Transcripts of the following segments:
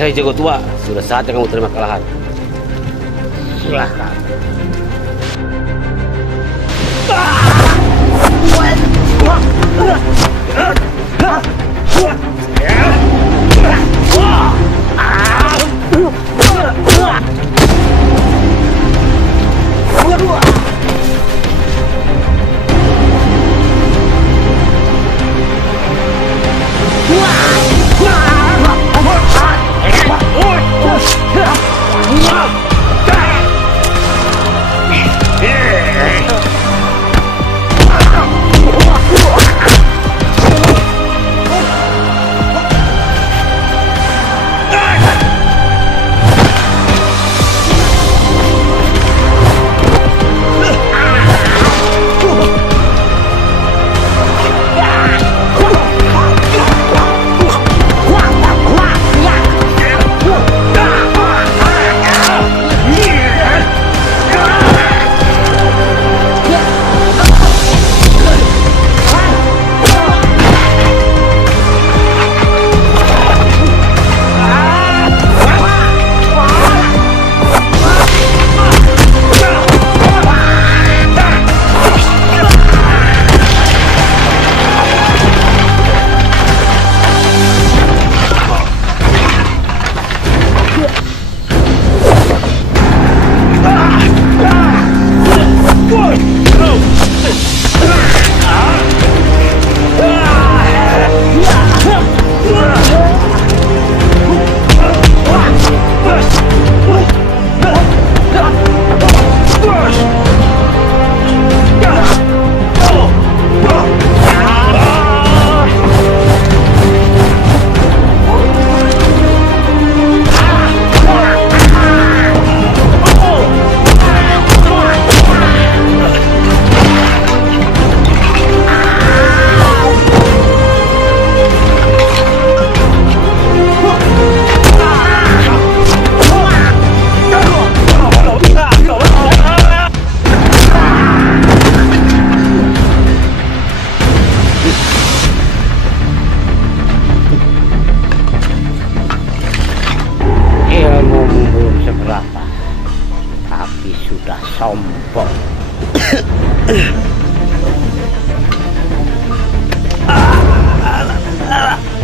Hei jago tua, sudah saatnya kamu terima kalahan. Silahkan. Sombong.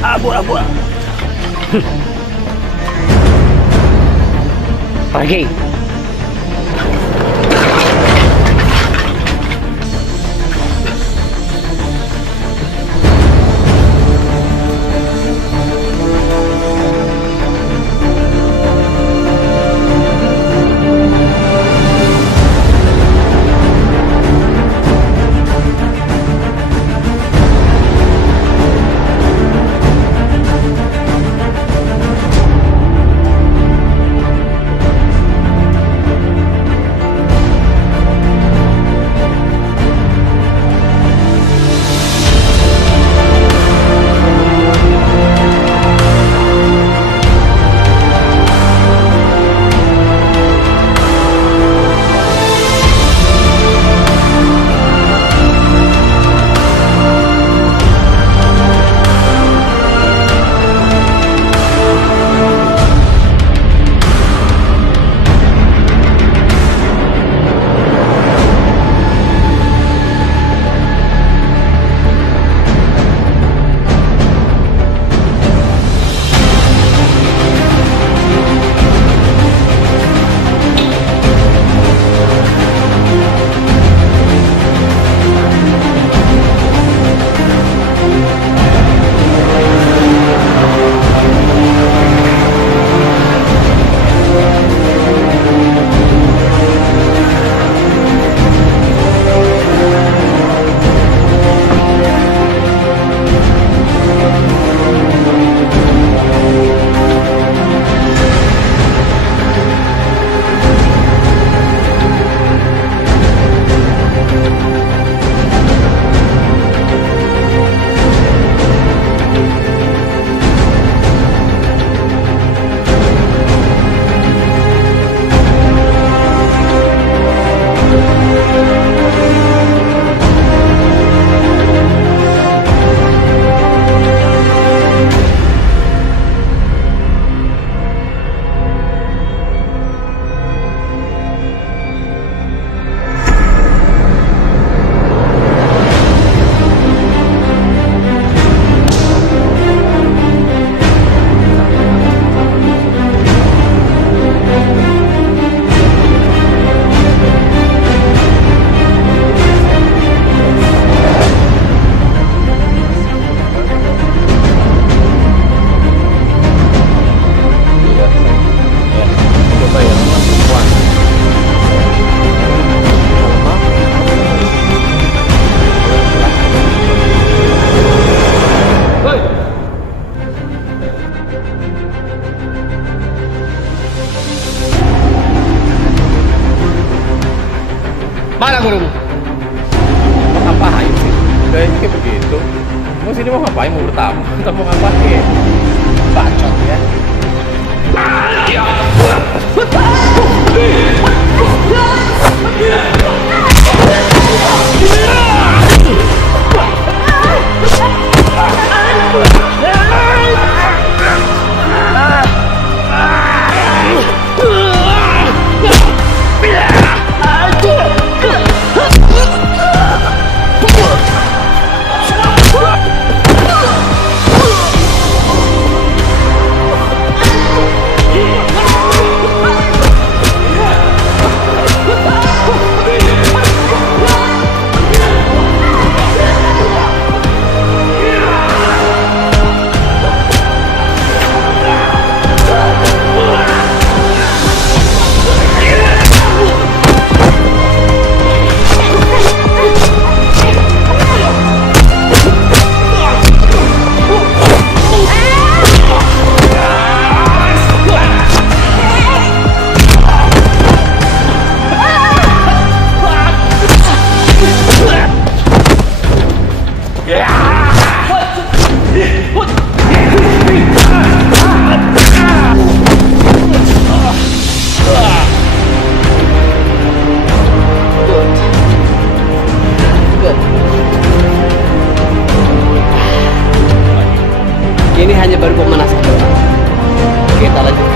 Abu. Pergi. Mana gurumu? Ngapain sih? Kayaknya kayak begitu. Mau sini mau ngapain? Mau bertamu? Atau mau ngapain? Bacot ya. Ini hanya baru pemanasan pertama. Kita lanjut.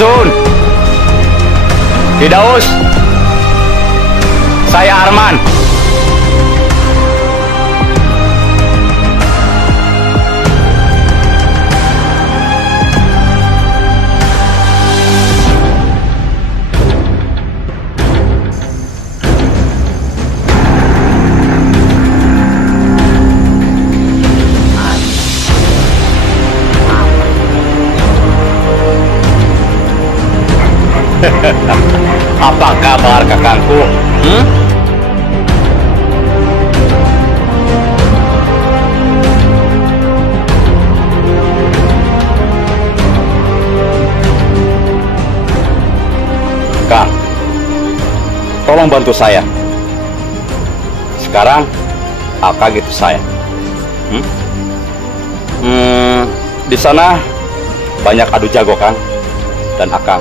Sun. Kidaus. Saya Arman. Apa kabar kakangku? Kang, tolong bantu saya. Sekarang Akang itu saya. Di sana banyak adu jago, Kang, dan Akang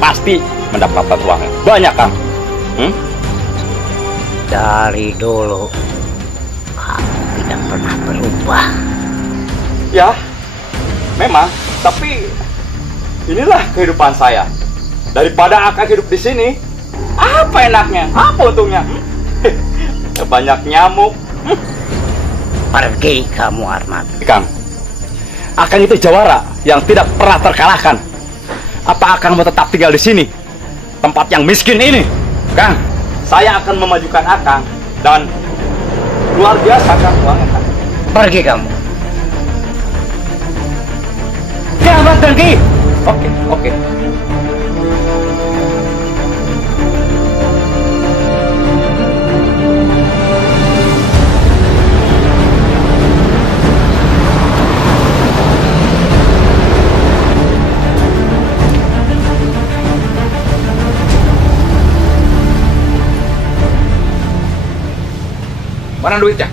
pasti mendapatkan uangnya banyak, Kang. Dari dulu aku tidak pernah berubah. Ya, memang. Tapi inilah kehidupan saya. Daripada Akang hidup di sini, apa enaknya? Apa untungnya? Banyak nyamuk. Pergi kamu, Arman. Kang, Akang itu jawara yang tidak pernah terkalahkan. Apa Akang mau tetap tinggal di sini? Tempat yang miskin ini? Kang, saya akan memajukan Akang dan luar biasa, Kang, uangnya, Kang. Pergi kamu. Selamat pergi. Oke. Mana duitnya?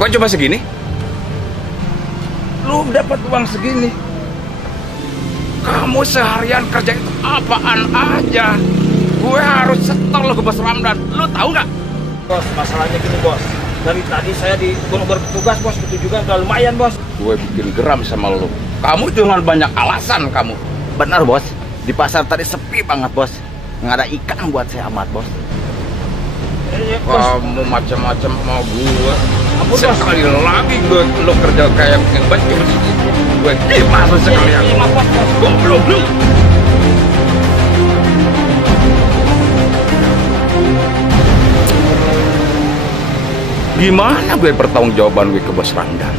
Kok cuma segini? Lu dapat uang segini? Kamu seharian kerja itu apaan aja? Gue harus setor lo ke Bos Ramdan. Lu tahu nggak? Bos, masalahnya gini, Bos. Dari tadi saya di gunung bertugas, Bos. Itu juga udah lumayan, Bos. Gue bikin geram sama lu. Kamu dengan banyak alasan kamu. Benar, Bos. Di pasar tadi sepi banget, Bos. Nggak ada ikan buat saya amat, Bos. Iya, Bos. Kamu macam-macam mau gue. Ampun, Bos. Sekali lagi lo kerja kayak yang bacur. Gue gimana sekali aku. Iya, Bos. Goblok lu. Gimana gue bertanggung jawaban gue ke Bos Ramdan?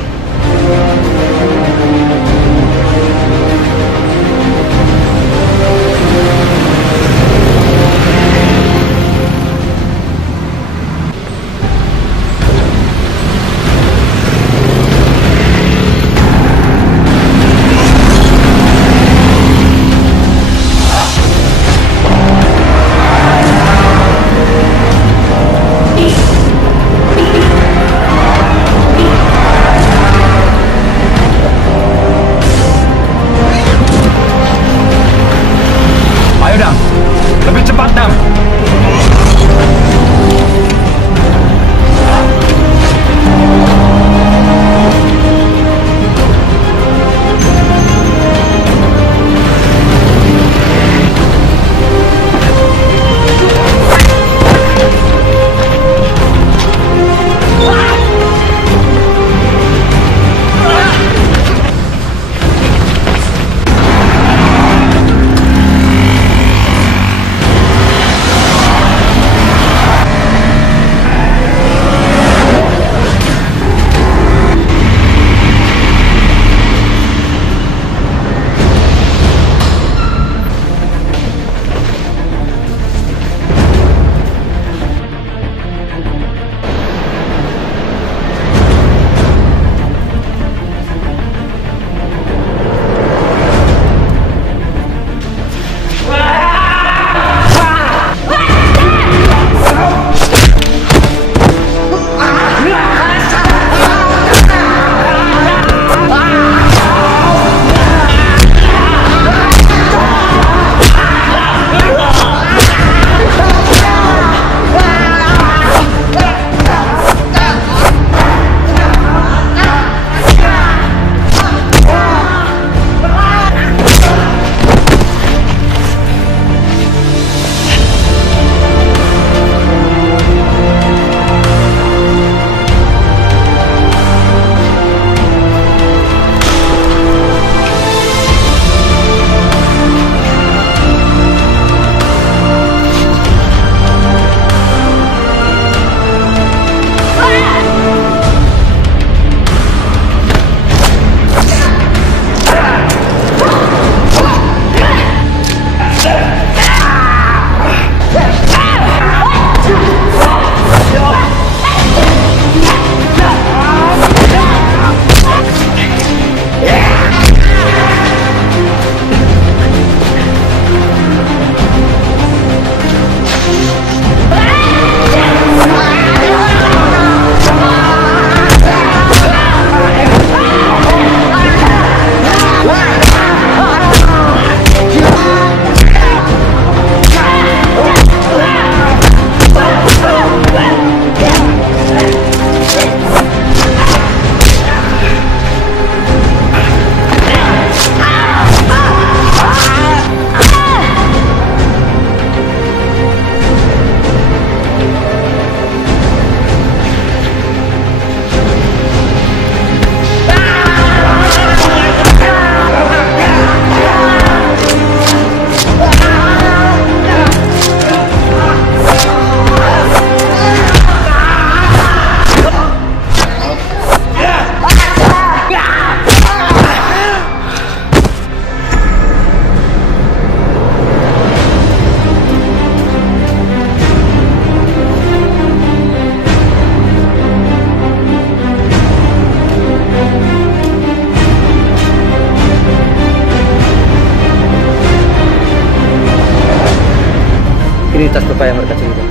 atas luka yang mereka cerita.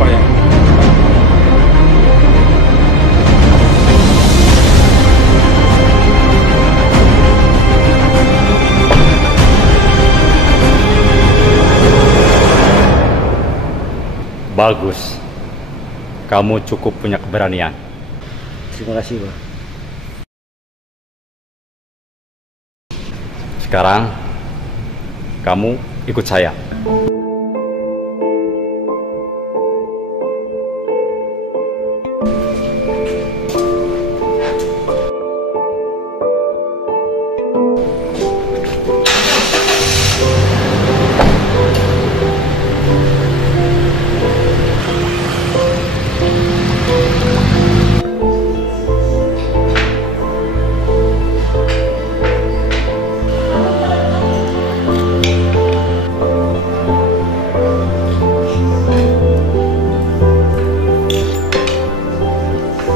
Apa yang? Bagus. Kamu cukup punya keberanian. Terima kasih, Pak. Sekarang kamu ikut saya.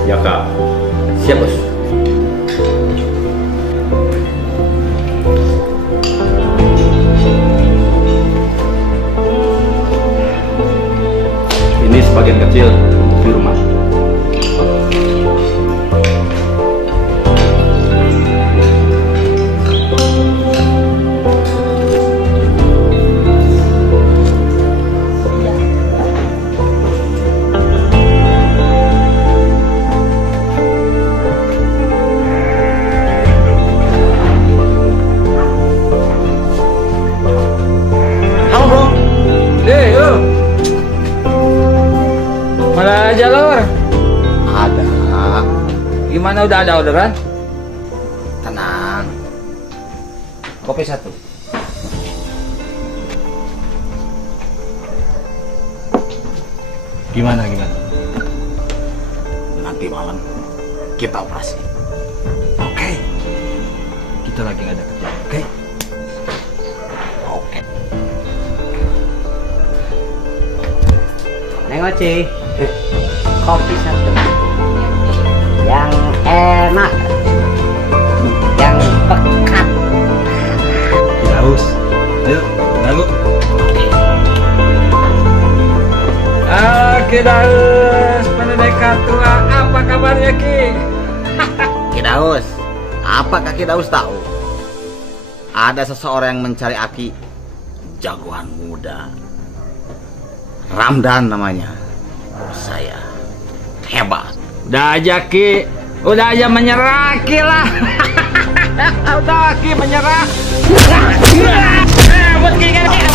Ya, Kak. Siap, Bos. Ini sebagian kecil untuk di rumah. Halo, Bro. Yo. Mana aja lor? Ada. Gimana udah ada orderan? Tenang. Kopi 1. Gimana? Nanti malam kita operasi. Oke. Kita lagi nggak ada kerjaan, oke? Oke. Neng Oci. Kopi 1. Yang enak. Yang pekat. Kita haus. Ayo, lalu. Kita haus. Pendekat tua, apa kabarnya Ki? Ki Daus, apakah Ki Daus tahu? Ada seseorang yang mencari Aki, jagoan muda. Ramdan namanya. Saya hebat. Udah aja Ki, udah aja menyerah Ki lah. Udah Ki menyerah. Ampun Ki, ampun.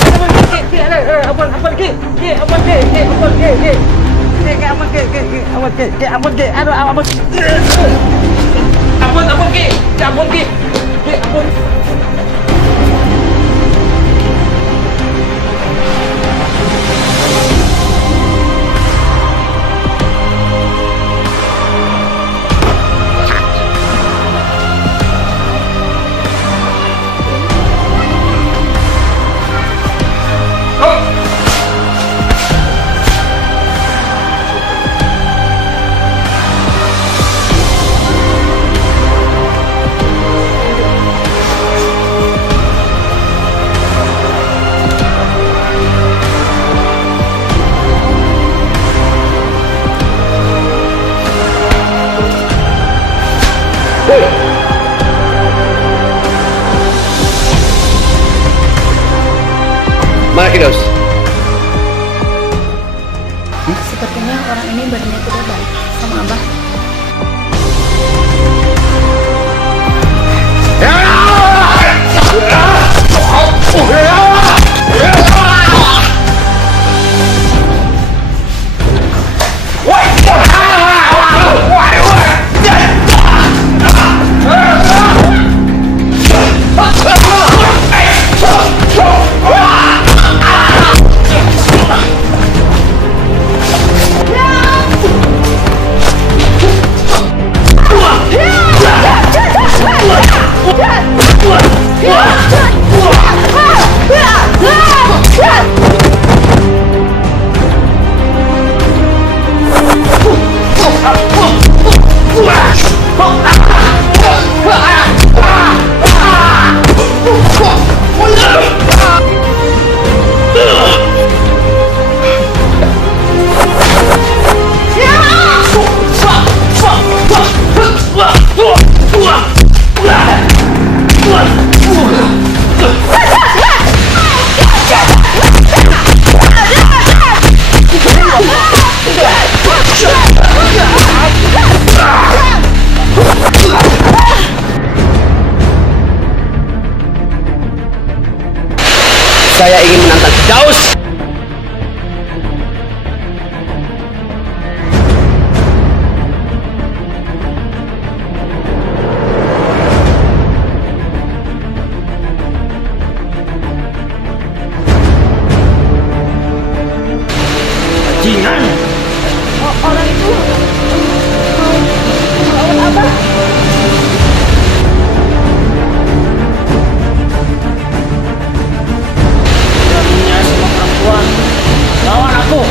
Mana Ki Daus? Sepertinya orang ini berniat tidak baik sama Abah. Saya ingin menantang Daus. Bajingan! Orang itu mau melawan Abah. Beraninya semua perempuan lawan aku.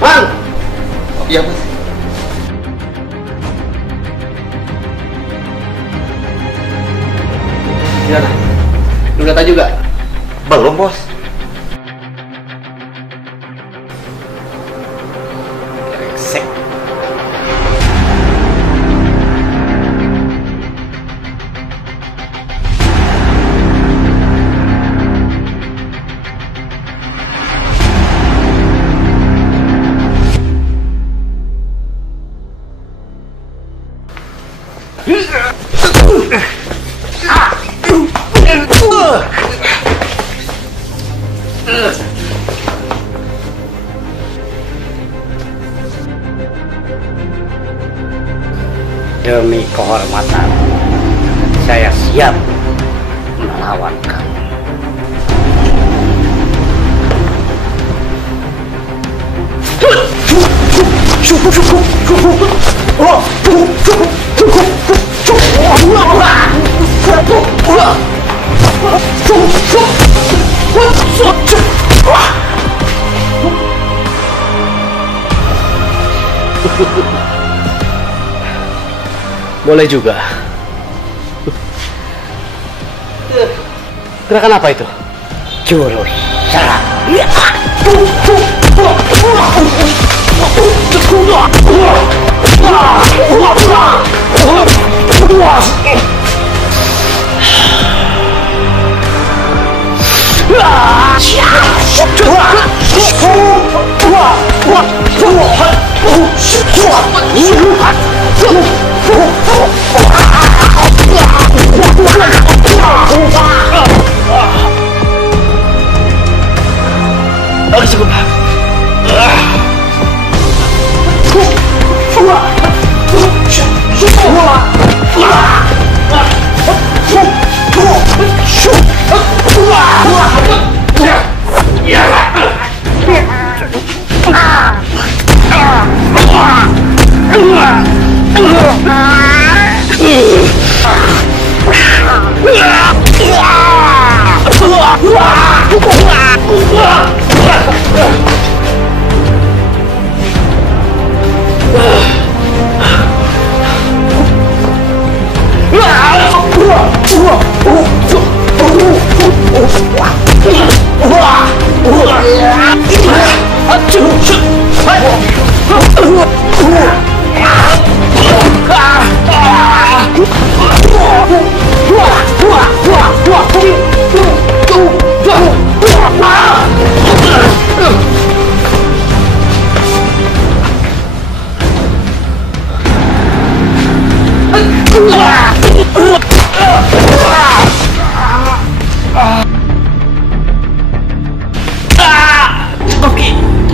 Bang! Iya, Bos. Gimana? Lu data juga? Belum, Bos. Brengsek. Demi kehormatan, saya siap melawan kamu. Boleh juga. Gerakan apa itu? Jurus serang. Wah! Oke,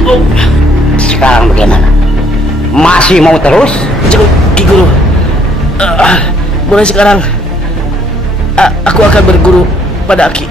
cukup. Sekarang bagaimana? Masih mau terus? Jangan, Ki Guru. Mulai sekarang, aku akan berguru pada Aki.